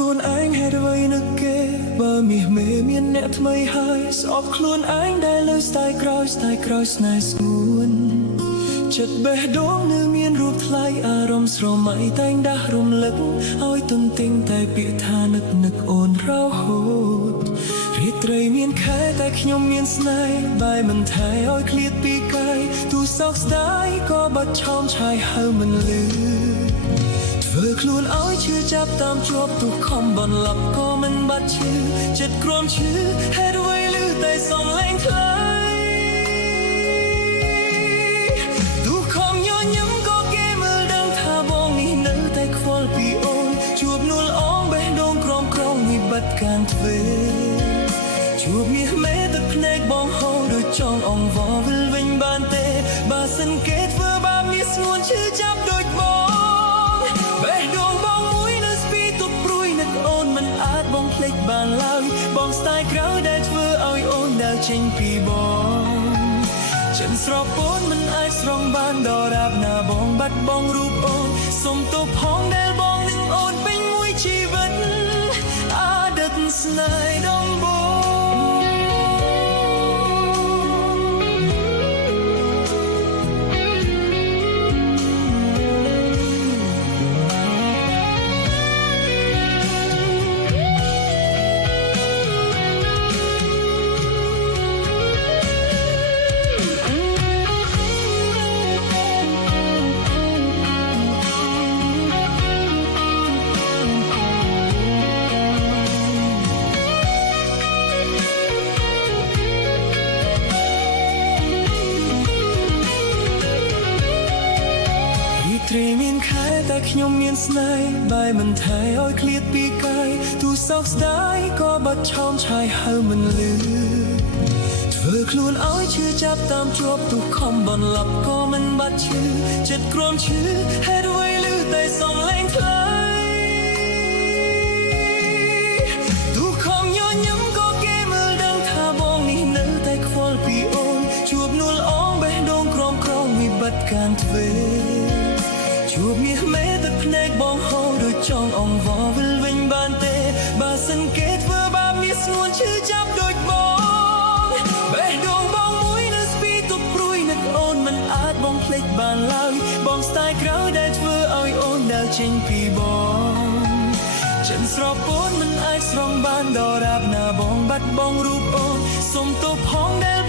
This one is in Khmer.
ខ្លួនឯងហេតុអ្វីនឹកគេបើមាសមេមានអ្នកថ្មីហើយស្អប់ខ្លួនឯងដែលលើស្ទាយក្រោយស្នេហ៍ស្ងួនចិត្តបេះដូងនៅមានរូបថ្លៃអារម្មណ៍ស្រមៃតែងដាស់រំលឹកឲ្យទន្ទិញតែពាក្យថានឹកអូនរហូតរាត្រីមានខែតែខ្ញុំមានស្នេហ៍បែរមិនថែឲ្យឃ្លាតពីកាយទូសោកស្ដាយក៏បាត់ឆោមឆាយហើមិនលឺធ្វើខ្លួនឲ្យឈឺចាប់តាមជាប់ទុកខំបន្លប់ក៏មិនបាត់ឈឺចិត្តក្រំឈឺហេតុអ្វីលឺតែសំឡេងថ្លៃទុកខំញញឹមក៏គេមើលដឹងថាបងនេះនៅតែខ្វល់ពីអូនជួបនួលអងបេះដូងក្រំវិបត្តិការធ្វើជួបមាសមេទឹកភ្នែកបងហូរដូចចង់អង្វរវិលវិញបានទេបើសិនគេធ្វើបាបមាសស្ងួនឈឺចាប់ដូចបងបេះដូងបងមួយនៅស្ពីទុកព្រួយនឹកអូនមិនអាចបងភ្លេចបានឡើយបងស្ទាយក្រោយដែលធ្វើឲ្យអូនដើរចេញពីបងចិនស្រពូនមិនអាចស្រង់បានដរាបណាបងបាត់បងរូបអូនសុំទោសផងដែលបងនឹងអូនពេញមួយជីវិតស្នេហ៍ដំបូងត្រីមានខែតែខ្ញុំមានស្នេហ៍បែរមិនថែឲ្យឃ្លាតពីកាយទូសោកស្ដាយក៏បាត់ឆោមឆាយហើមិនលឺធ្វើខ្លួនឲ្យឈឺចាប់តាមជាប់ទុកខំបន្លប់ក៏មិនបាត់ឈឺចិត្តក្រំឈឺហេតុអ្វីលឺតែសំឡេងថ្លៃទុកខំញញឹមក៏គេមើលដឹងថាបងនេះនៅតែខ្វល់ពីអូនជួបនួលអងបេះដូងក្រំវិបត្តិការធ្វើជួបមាសមេទឹកភ្នែកបងហូរដូចចង់អង្វរវិលវិញបានទេបើសិនគេធ្វើបាបមាសស្ងួនឈឺចាប់ដូចបងបេះដូងបងមួយនៅស្ពីទុកព្រួយនឹកអូនមិនអាចបងភ្លេចបានឡើយបងស្ទាយក្រោយដែលធ្វើឲ្យអូនដើរចេញពីបងចិនស្រពូនមិនអាចស្រង់បានដរាបណាបងបាត់បងរូបអូនសុំទោសផងដែល